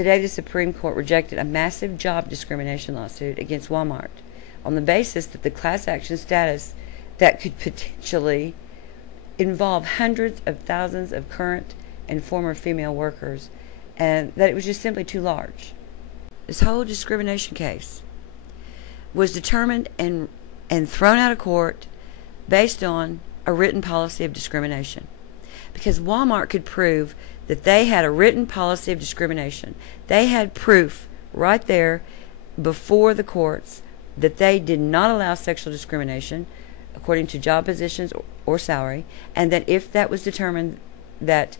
Today, the Supreme Court rejected a massive job discrimination lawsuit against Wal Mart on the basis that the class action status that could potentially involve hundreds of thousands of current and former female workers, and that it was just simply too large. This whole discrimination case was determined and thrown out of court based on a written policy of discrimination, because Wal Mart could prove that they had a written policy of discrimination. They had proof right there before the courts that they did not allow sexual discrimination according to job positions or salary, and that if that was determined that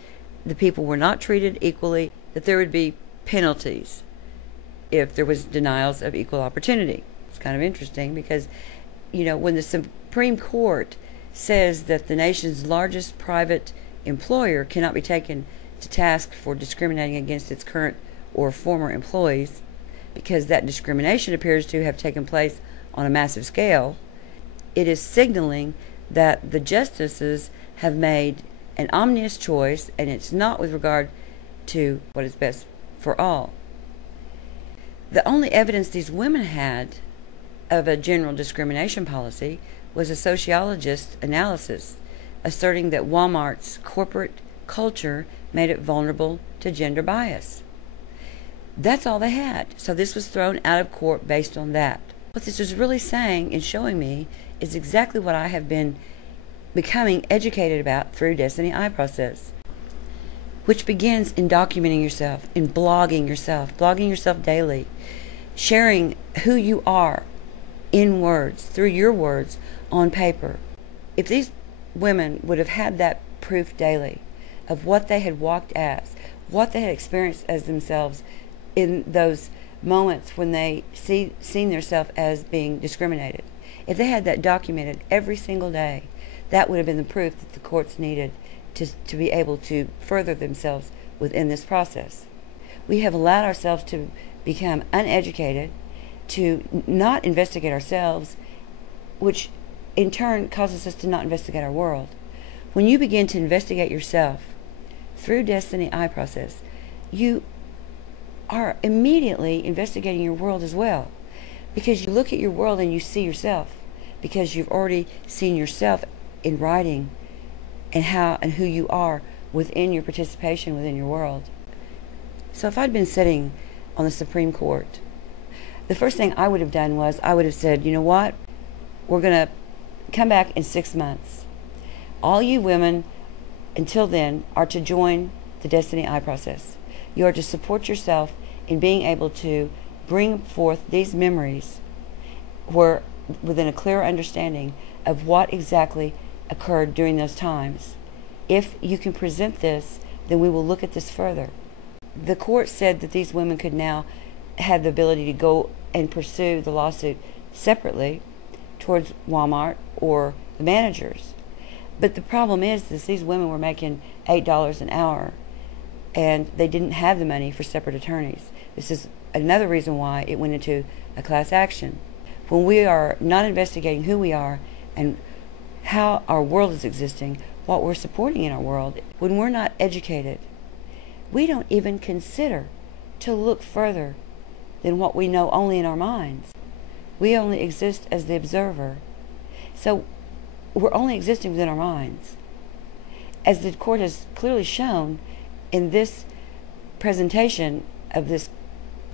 the people were not treated equally, that there would be penalties if there was denials of equal opportunity. It's kind of interesting because, you know, when the Supreme Court says that the nation's largest private employer cannot be taken to task for discriminating against its current or former employees, because that discrimination appears to have taken place on a massive scale, it is signaling that the justices have made an omnious choice, and it's not with regard to what is best for all. The only evidence these women had of a general discrimination policy was a sociologist's analysis asserting that Wal Mart's corporate culture made it vulnerable to gender bias. That's all they had. So this was thrown out of court based on that. What this is really saying and showing me is exactly what I have been becoming educated about through Destiny I process, which begins in documenting yourself, in blogging yourself daily, sharing who you are in words, through your words, on paper. If these women would have had that proof daily of what they had walked as, what they had experienced as themselves in those moments when they seen themselves as being discriminated, if they had that documented every single day, that would have been the proof that the courts needed to be able to further themselves within this process. We have allowed ourselves to become uneducated, to not investigate ourselves, which in turn causes us to not investigate our world. When you begin to investigate yourself through Destiny I process, you are immediately investigating your world as well, because you look at your world and you see yourself, because you've already seen yourself in writing and how and who you are within your participation within your world. So if I'd been sitting on the Supreme Court, the first thing I would have done was I would have said, you know what, we're going to come back in 6 months. All you women until then are to join the Destiny I process. You are to support yourself in being able to bring forth these memories where within a clear understanding of what exactly occurred during those times. If you can present this, then we will look at this further. The court said that these women could now have the ability to go and pursue the lawsuit separately towards Wal Mart or the managers. But the problem is that these women were making $8 an hour and they didn't have the money for separate attorneys. This is another reason why it went into a class action. When we are not investigating who we are and how our world is existing, what we're supporting in our world, when we're not educated, we don't even consider to look further than what we know only in our minds. We only exist as the observer. So we're only existing within our minds. As the court has clearly shown in this presentation of this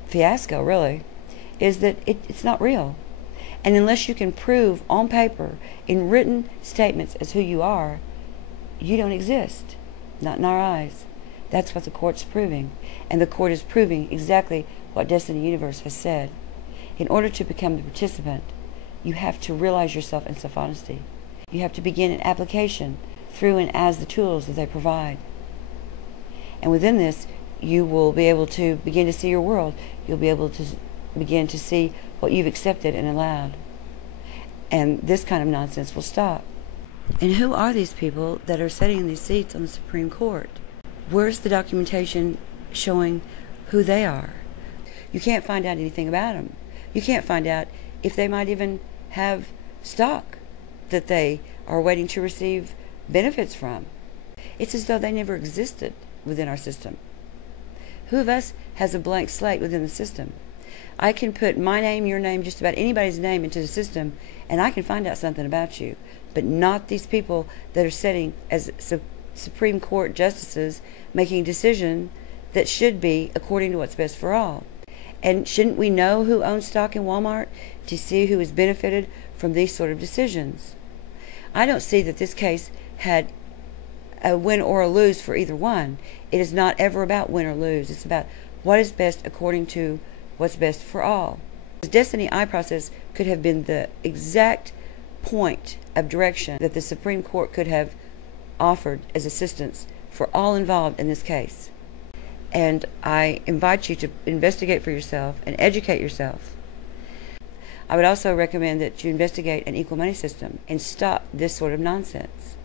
fiasco, really, is that it's not real. And unless you can prove on paper, in written statements as who you are, you don't exist. Not in our eyes. That's what the court's proving. And the court is proving exactly what Destiny Universe has said. In order to become the participant, you have to realize yourself in self-honesty. You have to begin an application through and as the tools that they provide. And within this, you will be able to begin to see your world. You'll be able to begin to see what you've accepted and allowed. And this kind of nonsense will stop. And who are these people that are sitting in these seats on the Supreme Court? Where's the documentation showing who they are? You can't find out anything about them. You can't find out if they might even have stock that they are waiting to receive benefits from. It's as though they never existed within our system. Who of us has a blank slate within the system? I can put my name, your name, just about anybody's name into the system, and I can find out something about you. But not these people that are sitting as Supreme Court justices making decisions that should be according to what's best for all. And shouldn't we know who owns stock in Wal Mart to see who has benefited from these sort of decisions? I don't see that this case had a win or a lose for either one. It is not ever about win or lose. It's about what is best according to what's best for all. The Destiny I process could have been the exact point of direction that the Supreme Court could have offered as assistance for all involved in this case. And I invite you to investigate for yourself and educate yourself. I would also recommend that you investigate an equal money system and stop this sort of nonsense.